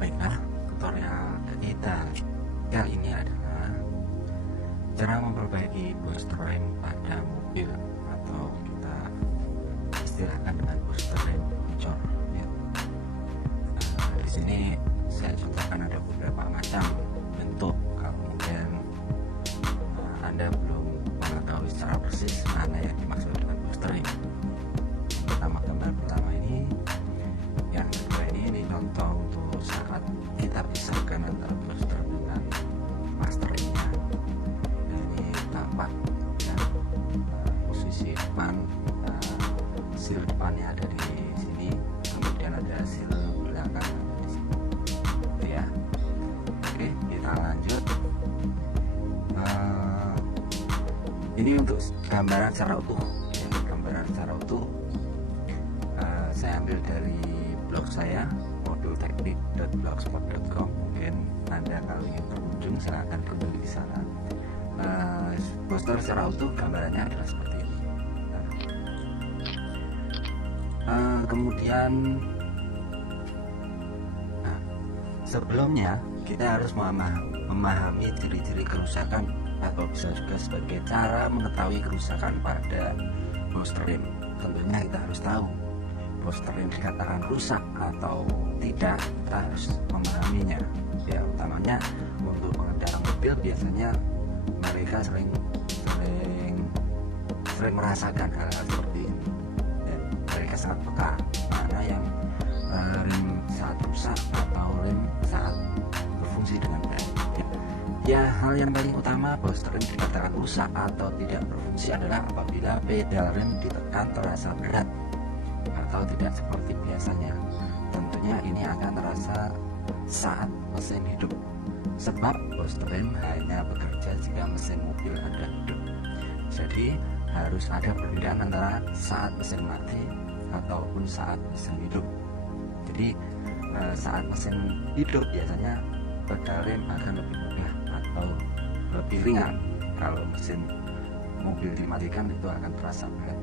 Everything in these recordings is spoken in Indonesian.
Baiklah, tutorial kita kali ini adalah cara memperbaiki booster rem pada mobil atau kita istilahkan dengan booster rem bocor. Ya. Di sini saya contohkan ada beberapa macam bentuk. Kalau mungkin Anda belum mengetahui secara persis mana yang dimaksud dengan booster rem. Gambar pertama ini, yang kedua ini contoh untuk saat kita pisahkan antara booster dengan master remnya. Ini tampak ya, posisi depan, seal depannya ada di sini, kemudian ada seal belakang ada di sini. Itu ya. Oke, kita lanjut. Ini untuk gambaran secara utuh. Ya, gambaran secara utuh. Saya ambil dari blog saya modulteknik.blogspot.com. Mungkin Anda kalau ingin berkunjung silahkan berkunjung di sana. Poster secara utuh gambarannya adalah seperti ini. Kemudian sebelumnya kita harus memahami ciri-ciri kerusakan atau bisa juga sebagai cara mengetahui kerusakan pada booster rem. Tentunya kita harus tahu booster rem dikatakan rusak atau tidak, kita harus memahaminya. Ya, utamanya untuk pengendara mobil biasanya mereka sering merasakan hal-hal seperti ini. Dan mereka sangat peka mana yang rem saat rusak atau rem saat berfungsi dengan baik. Ya, hal yang paling utama booster rem dikatakan rusak atau tidak berfungsi adalah apabila pedal rem ditekan terasa berat atau tidak seperti biasanya. Tentunya ini akan terasa saat mesin hidup, sebab booster rem hanya bekerja jika mesin mobil ada hidup. Jadi harus ada perbedaan antara saat mesin mati ataupun saat mesin hidup. Jadi saat mesin hidup biasanya pedal rem akan lebih mudah atau lebih ringan. Kalau mesin mobil dimatikan itu akan terasa berat.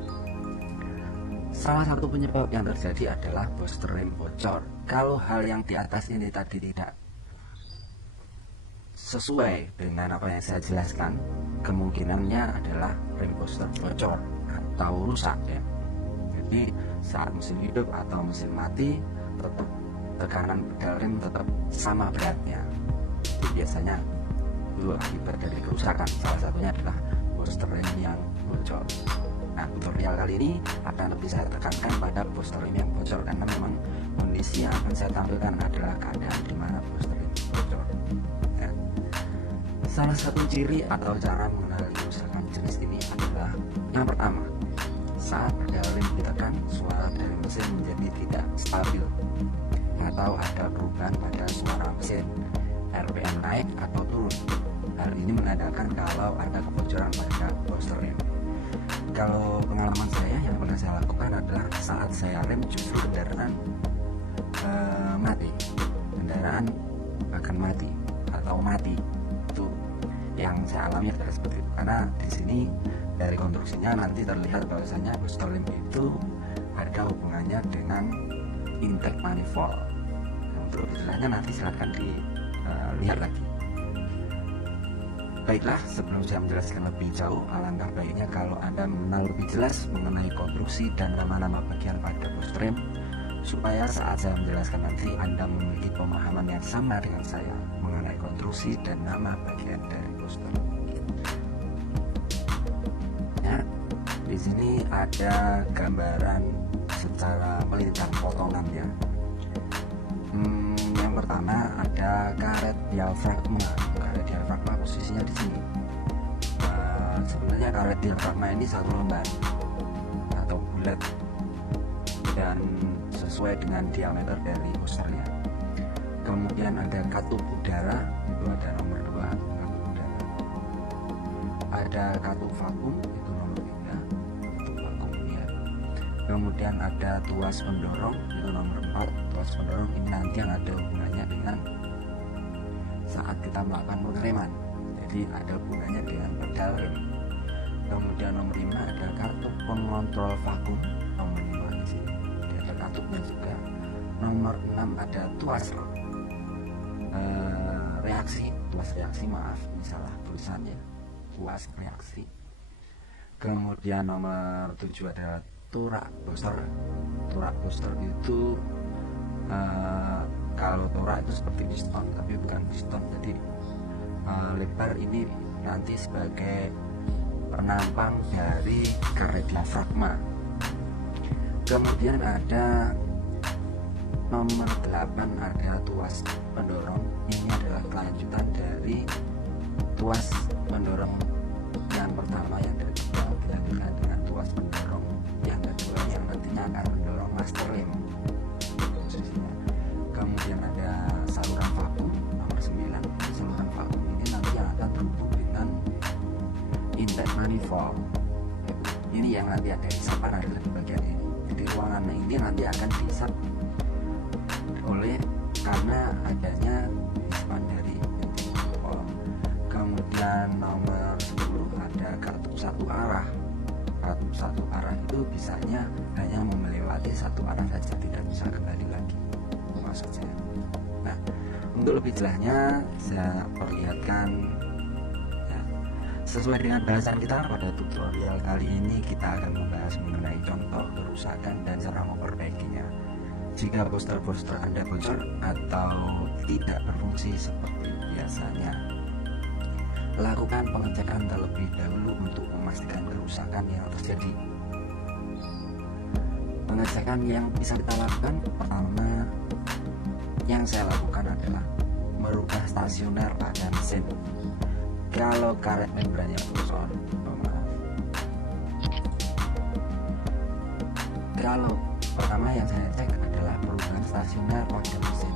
Salah satu penyebab yang terjadi adalah booster rem bocor. Kalau hal yang di atas ini tadi tidak sesuai dengan apa yang saya jelaskan, kemungkinannya adalah rem booster bocor atau rusak ya. Jadi saat mesin hidup atau mesin mati, tetap tekanan pedal rem tetap sama beratnya. Itu biasanya itu akibat dari kerusakan. Salah satunya adalah booster rem yang bocor. Nah, tutorial kali ini akan lebih saya tekankan pada booster rem yang bocor, karena memang kondisi yang akan saya tampilkan adalah keadaan di mana booster rem bocor. Ya. Salah satu ciri atau cara mengenali kerusakan jenis ini adalah yang pertama, saat pedal rem ditekan, suara dari mesin menjadi tidak stabil atau ada perubahan pada suara mesin, RPM naik atau turun. Hal ini menandakan kalau ada kebocoran pada booster rem. Kalau pengalaman saya yang pernah saya lakukan adalah saat saya rem justru kendaraan mati, kendaraan akan mati atau mati. Itu yang saya alami adalah seperti itu. Karena di sini dari konstruksinya nanti terlihat bahwasanya booster rem itu ada hubungannya dengan intake manifold. Untuk jelasnya nanti silahkan dilihat lagi. Baiklah, sebelum saya menjelaskan lebih jauh, alangkah baiknya kalau Anda mengenal lebih jelas mengenai konstruksi dan nama-nama bagian pada booster rem, supaya saat saya menjelaskan nanti Anda memiliki pemahaman yang sama dengan saya mengenai konstruksi dan nama bagian dari booster. Ya, di sini ada gambaran secara melintang potongan ya. Yang pertama ada karet diafragma. Karet diafragma posisinya di sini. Sebenarnya karet diafragma ini satu lembar atau bulat dan sesuai dengan diameter dari boosternya. Kemudian ada katup udara, itu ada nomor 2 katup udara. Ada katup vakum, itu nomor 3 katup vakum ya. Kemudian ada tuas pendorong, itu nomor 4. Tuas pendorong ini nanti yang ada hubungannya dengan saat kita melakukan pengereman, jadi ada hubungannya dengan pedal rem. Kemudian nomor 5 ada katup pengontrol vakum, nomor 5 di sini. Jadi ada katupnya juga. Nomor 6 ada tuas rem. tuas reaksi, maaf ini salah tulisannya, tuas reaksi. Kemudian nomor 7 ada torak booster. Torak booster itu kalau torak itu seperti piston tapi bukan piston, jadi lebar ini nanti sebagai penampang dari karet diafragma. Kemudian ada nomor 8 ada tuas pendorong. Ini adalah kelanjutan dari tuas pendorong yang pertama yang dari kita dilanjutkan dengan tuas pendorong yang kedua yang nantinya akan mendorong master lem posisinya. Kemudian ada saluran vakum nomor 9. Saluran vakum ini nanti yang akan terhubung dengan intake manifold. Ini yang nanti ada isapan adalah di bagian ini. Jadi ruangan ini nanti akan diisap oleh karena adanya isapan dari intake manifold. Kemudian nomor 10 ada kartu satu arah. Kartu satu arah itu bisanya hanya melewati satu arah saja, tidak bisa kembali lagi maksudnya. Nah, untuk lebih jelasnya saya perlihatkan ya, sesuai dengan bahasan kita pada tutorial kali ini kita akan membahas mengenai contoh kerusakan dan cara memperbaikinya. Jika booster Anda bocor atau tidak berfungsi seperti biasanya, lakukan pengecekan terlebih dahulu untuk memastikan kerusakan yang terjadi. Pengecekan yang bisa kita lakukan pertama yang saya lakukan adalah merubah stasioner pada mesin. Kalau karet membrannya bocor, kalau pertama yang saya cek adalah perubahan stasioner pada mesin,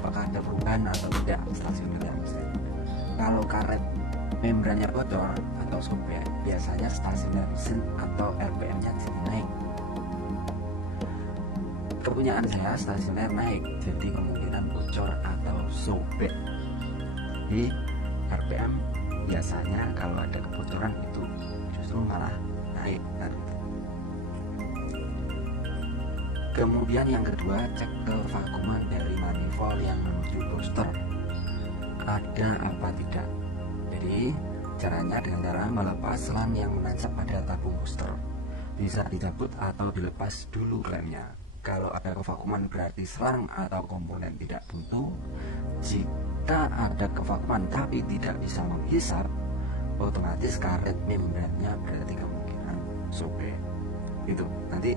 apakah ada perubahan atau tidak stasioner mesin. Kalau karet membrannya bocor atau sobek, biasanya stasioner mesin atau RPM-nya jadi naik. Kepunyaan saya stasioner naik, jadi kemungkinan bocor atau sobek. Di RPM biasanya kalau ada kebocoran itu justru malah naik. Kemudian yang kedua, cek kevakuman dari manifold yang menuju booster, ada apa tidak. Jadi caranya dengan cara melepas selang yang menancap pada tabung booster. Bisa dicabut atau dilepas dulu remnya. Kalau ada kevakuman berarti selang atau komponen tidak buntu. Jika ada kevakuman tapi tidak bisa menghisap, otomatis karet membrannya berarti kemungkinan sobek. Itu nanti.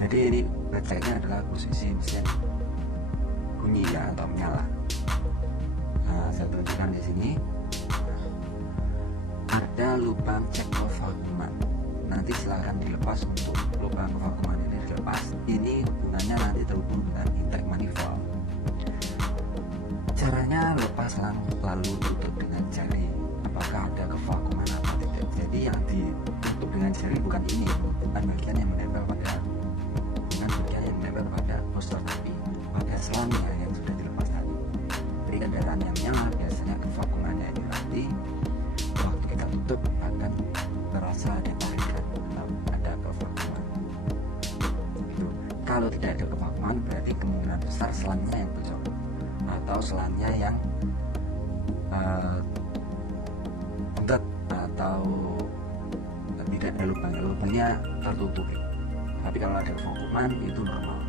Jadi ini ngeceknya adalah posisi mesin bunyi ya atau menyala. Nah, saya tunjukkan di sini ada lubang cek kevakuman. Nanti silahkan dilepas untuk lubang kevakuman ini dilepas. Ini hubungannya nanti terhubung dengan intake manifold. Caranya lepas lalu tutup dengan jari. Apakah ada kevakuman atau tidak. Jadi yang ditutup dengan jari bukan ini, bukan bagian yang menempel pada booster, tapi pada selangnya yang sudah dilepas tadi. Dari kendaraan yang nyala biasanya kevakumannya ini nanti waktu kita tutup akan terasa ada tarikan atau ada kevakuman. Itu. Kalau tidak ada kevakuman berarti kemungkinan besar selangnya yang bocor atau selangnya yang buntet atau tidak ada lubangnya tertutupi. Tapi kalau ada kevakuman itu normal.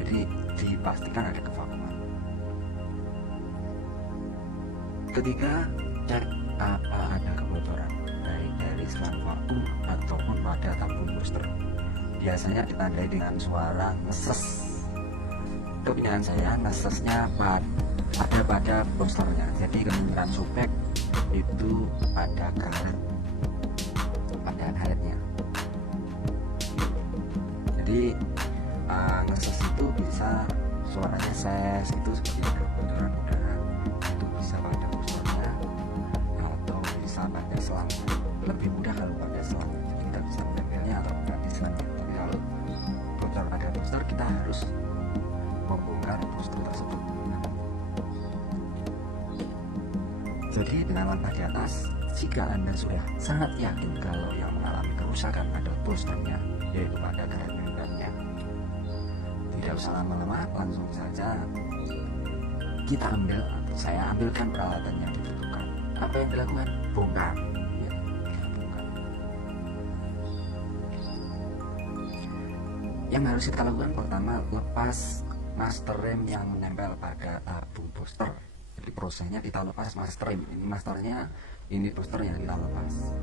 Jadi dipastikan ada kevakuman. Ketiga, cek apa ada kebocoran baik dari selang vakum ataupun pada tabung booster. Biasanya ditandai dengan suara ngeses. Kepunyaan saya ngesesnya ada pada boosternya. Jadi kemungkinan sobek itu pada karetnya. Jadi ngeses itu bisa suaranya ses itu seperti ada kebocoran udara, itu bisa pada boosternya atau bisa pada selangnya. Lebih mudah kalau pada selang, jadi kita bisa menempelnya atau mengganti selangnya. Tapi kalau bocor pada booster kita harus membongkar booster tersebut. Jadi dengan langkah di atas, jika Anda sudah sangat yakin kalau yang mengalami kerusakan pada boosternya, yaitu pada karet membrannya, tidak tidak usah lama-lama, langsung saja kita ambil atau saya ambilkan peralatan yang dibutuhkan. Apa yang dilakukan? Bongkar ya, bongkar. Yang harus kita lakukan pertama, lepas master rem yang menempel pada tabung booster. Jadi prosesnya kita lepas master rem. Ini masternya, ini booster yang kita lepas.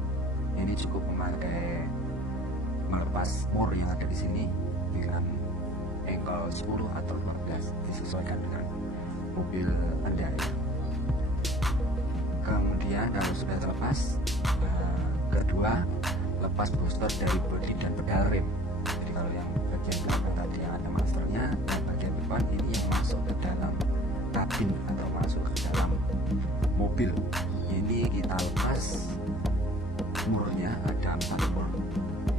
Ini cukup melepas mur yang ada di sini dengan angle 10 atau 12, disesuaikan dengan mobil Anda ya. Kemudian kalau sudah terlepas, kedua, lepas booster dari bodi dan pedal rem. Jadi kalau yang bagian belakang tadi yang ada masternya, dan bagian depan ini yang masuk ke dalam kabin atau masuk ke dalam mobil, ini kita lepas murnya. Ada 4 mur.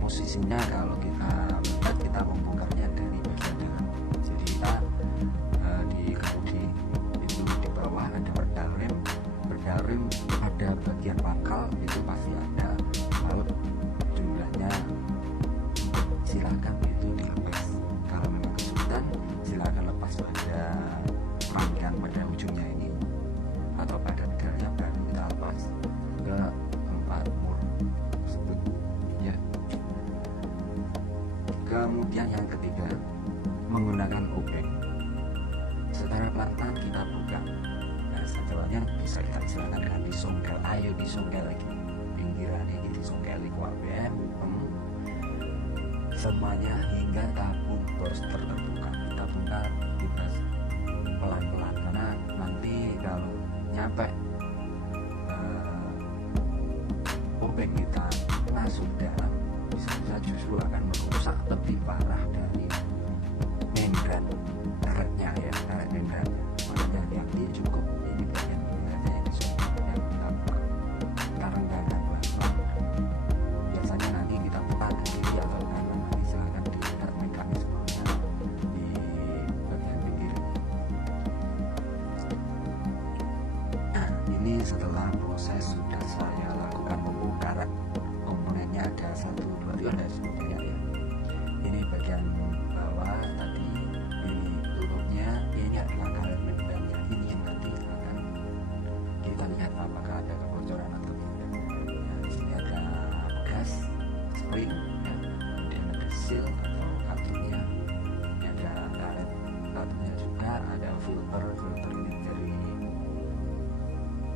Posisinya kalau kita membongkarnya dari bagian dalam. Jadi kita di kemudi itu di bawah ada pedal rem ada bagian pangkal, itu pasti ada baut jumlahnya. Silakan itu dilepas. Kalau memang kesulitan, silakan lepas pada rangkaian pada ujungnya ini atau pada pedalnya, baru kita lepas ke 4 mur tersebut ya. Kemudian yang ketiga, menggunakan obeng. Secara pelan-pelan kita buka. Bahasa Jawanya bisa kita istilahkan dengan disongkel. Ayo disongkel lagi, pinggiran ini disongkel ku ABM semuanya hingga tabung booster terbuka. Kita buka bebas pelan-pelan, karena nanti kalau nyampe obeng kita masuk dalam, bisa justru akan merusak lebih parah dari membran karetnya ya, karet membran. Makanya yang dia cukup ini bagian pinggirannya yang disongkel, yang kita buka. Sekarang jangan pelan-pelan. Biasanya nanti kita buka ke kiri atau kanan, nanti silahkan dilihat mekanismenya di bagian pinggir. Nah, ini setelah proses sudah saya lakukan pembongkaran. Komponennya ada 1, 2, 3, ada semuanya ya. Ini bagian bawah tadi, ini tutupnya, ini adalah karet membrannya. Ini yang nanti akan kita lihat apakah ada kebocoran atau tidak. Nah, di sini ada gas, spring, ya. Kemudian ada seal atau kartunya. Ini ada karet kartunya juga, ada filter ini dari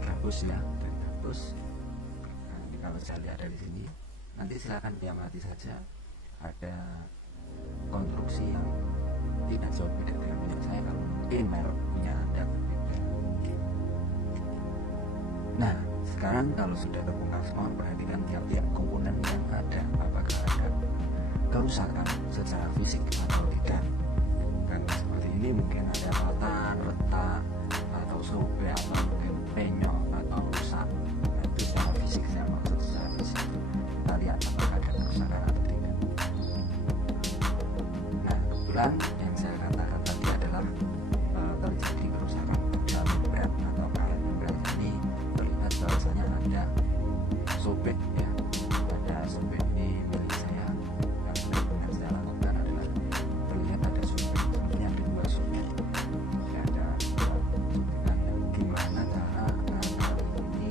gabus ya, dari gabus. Nah, ini kalau saya lihat dari sini, nanti silakan diamati saja. Ada konstruksi yang tidak jauh beda dengan punya saya, kalau mungkin merek punya Anda berbeda. Nah, sekarang kalau sudah terbongkar semua, perhatikan tiap-tiap komponen yang ada, apakah ada kerusakan secara fisik atau tidak. Kan seperti ini mungkin ada patah, retak, atau sobek, atau mungkin penyok atau rusak. Nah, itu secara fisik, saya maksud secara fisik. Kita lihat apakah ada kerusakan atau tidak. Nah, kebetulan yang saya katakan tadi adalah terjadi kerusakan pada membran atau karet membran. Ini terlihat bahwasanya ada sobek ya, ada sobek. Ini milik saya. Yang benar-benar saya lakukan adalah terlihat ada sobek, sebenarnya ada 2 sobek ya, ada 2 sobekan. Gimana cara menangkal ini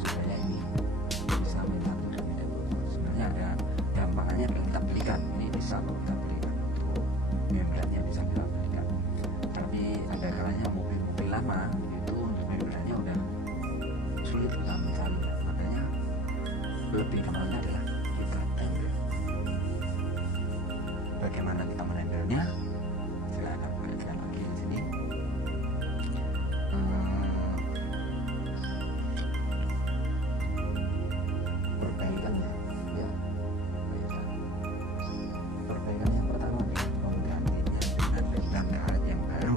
supaya ini bisa menyatu dan tidak bocor? Sebenarnya ada dampaknya kalau kita belikan, ini bisa kalau kita belikan untuk membrannya bisa kita belikan. Tapi ada kalanya mobil-mobil lama itu untuk membrannya udah sulit kita mencari, makanya lebih gampangnya adalah kita tempel. Bagaimana kita menempelnya? Silahkan perhatikan lagi di sini. Perbaikannya ya, perbaikan yang pertama adalah menggantinya dengan lem karet yang baru.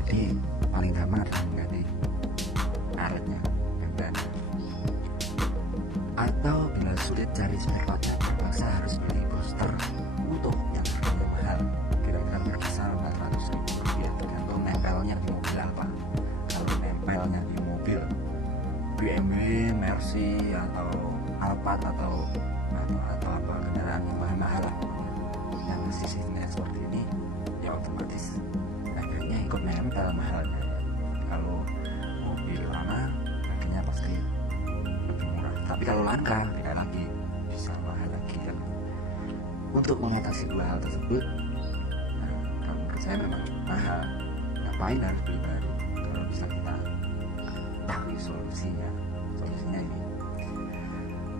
Jadi paling gampang adalah mengganti karetnya, membran. Atau bila sulit cari spare partnya, terpaksa harus beli booster utuh yang harganya mahal, kira-kira berkisar 400.000 rupiah, tergantung nempelnya di mobil apa. Kalau nempelnya di mobil BMW, Mercy, atau Alphard atau apa kendaraan yang mahal lah, yang sisinya seperti ini, untuk nempel mahalnya ya. Kalau mobil lama harganya pasti lebih murah, tapi kalau langka beda lagi, bisa mahal lagi kan. Untuk mengatasi dua hal tersebut, nah, kalau menurut saya memang mahal, ngapain harus beli baru kalau bisa kita cari solusinya ini.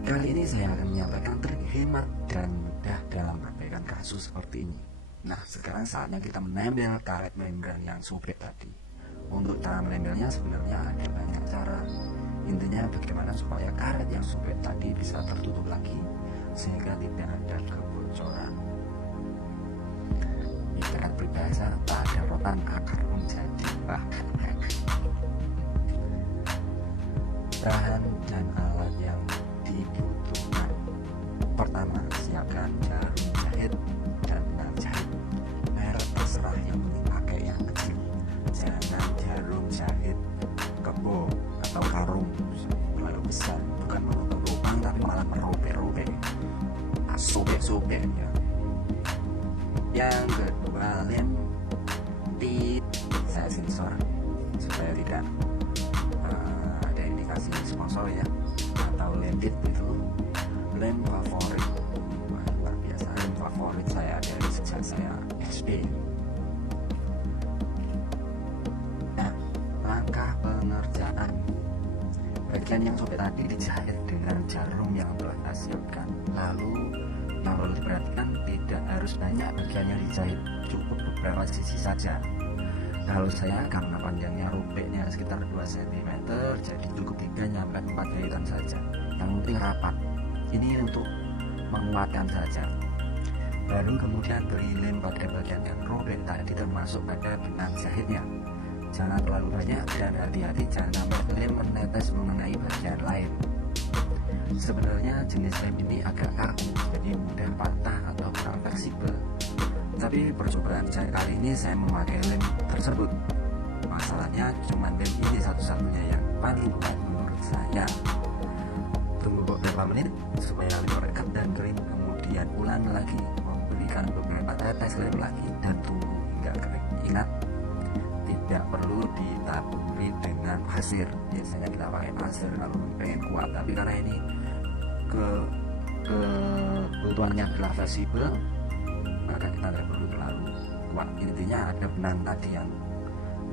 Kali ini saya akan menyampaikan trik hemat dan mudah dalam perbaikan kasus seperti ini. Nah, sekarang saatnya kita menempel karet membran yang sobek tadi. Untuk cara menempelnya sebenarnya ada banyak cara. Intinya bagaimana supaya karet yang sobek tadi bisa tertutup lagi sehingga tidak ada kebocoran. Ibarat peribahasa, tak ada rotan akar pun jadi. Bahan dan alat yang dibutuhkan: pertama, siapkan jarum jahit dan benang jahit. Merek terserah, yang penting pakai yang kecil. Jangan jarum jahit kebo atau karung terlalu besar, bukan menutup lubang tapi malah merobek-robek, sobek-sobek ya. Yang kedua, lem tit. Saya sensor supaya tidak ada indikasi sponsor ya. Atau lem tit itu lem favorit. Wah, luar biasa, lem favorit saya dari sejak saya SD. Nah, langkah pengerjaan: bagian yang sobek tadi dijahit dengan jarum yang telah kita siapkan. Lalu yang perlu diperhatikan, tidak harus banyak bagian yang dijahit, cukup beberapa sisi saja. Kalau saya karena panjangnya robeknya sekitar 2 cm, jadi cukup 3-4 jahitan saja. Yang penting rapat. Ini untuk menguatkan saja. Baru kemudian beri lem pada bagian yang robek tadi, termasuk pada benang jahitnya. Jangan terlalu banyak dan hati-hati jangan sampai lem menetes mengenai bagian lain. Sebenarnya jenis lem ini agak kaku, jadi mudah patah atau kurang fleksibel. Tapi percobaan saya kali ini saya memakai lem tersebut. Masalahnya cuma lem ini satu-satunya yang paling kuat menurut saya. Tunggu beberapa menit supaya lem rekat dan kering, kemudian ulang lagi, memberikan beberapa tetes lem lagi dan tunggu hingga kering. Ingat, tidak perlu ditaburi dengan pasir. Biasanya kita pakai pasir kalau pengen kuat, tapi karena ini kebutuhannya adalah fleksibel, maka kita tidak perlu terlalu kuat. Intinya ada benang tadi yang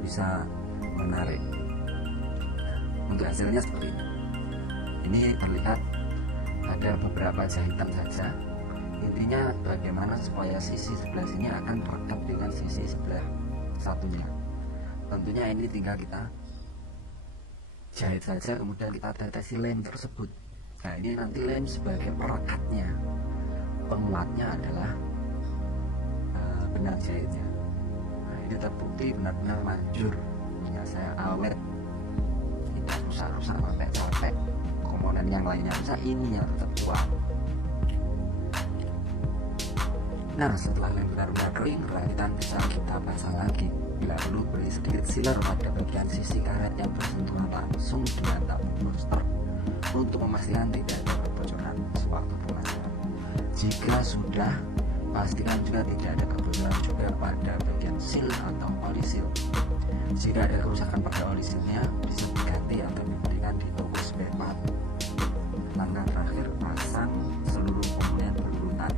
bisa menarik. Untuk hasilnya seperti ini. Ini terlihat ada beberapa jahitan saja. Intinya bagaimana supaya sisi sebelah sini akan rekat dengan sisi sebelah satunya. Tentunya ini tinggal kita jahit saja, kemudian kita tetesi lem tersebut. Nah, ini nanti lem sebagai perekatnya. Penguatnya adalah benang jahitnya. Nah, ini terbukti benar-benar manjur. Punya saya awet, tidak rusak-rusak sampai capek. Komponen yang lainnya rusak, ininya tetap kuat. Nah, setelah lem benar-benar kering, rakitan bisa kita pasang lagi. Bila perlu, beri sedikit sealer pada bagian sisi karet yang bersentuhan langsung dengan tabung booster untuk memastikan tidak ada kebocoran sewaktu pemasangan. Jika sudah, pastikan juga tidak ada kebocoran juga pada bagian seal atau oli seal. Jika ada kerusakan pada oli sealnya, bisa diganti atau diberikan di toko spare part. Langkah terakhir, pasang seluruh komponen berurutan.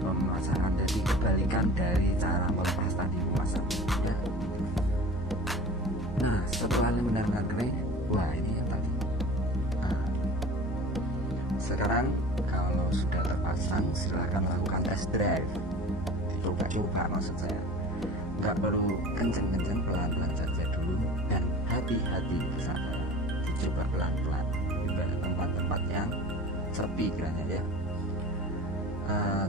Pemasangan jadi kebalikan dari cara melepas tadi memasang. Nah, setelah lem benar-benar kering, wah ini yang tadi. Nah, sekarang kalau sudah terpasang, silahkan lakukan test drive. Coba-coba maksud saya. Nggak perlu kenceng-kenceng, pelan-pelan saja dulu dan hati-hati bersabar. Dicoba pelan-pelan di tempat-tempat yang sepi kiranya ya.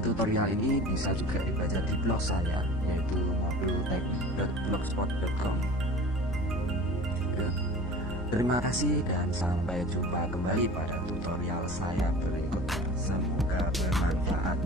Tutorial ini bisa juga dibaca di blog saya, yaitu mobiltech.blogspot.com. Terima kasih dan sampai jumpa kembali pada tutorial saya berikutnya. Semoga bermanfaat.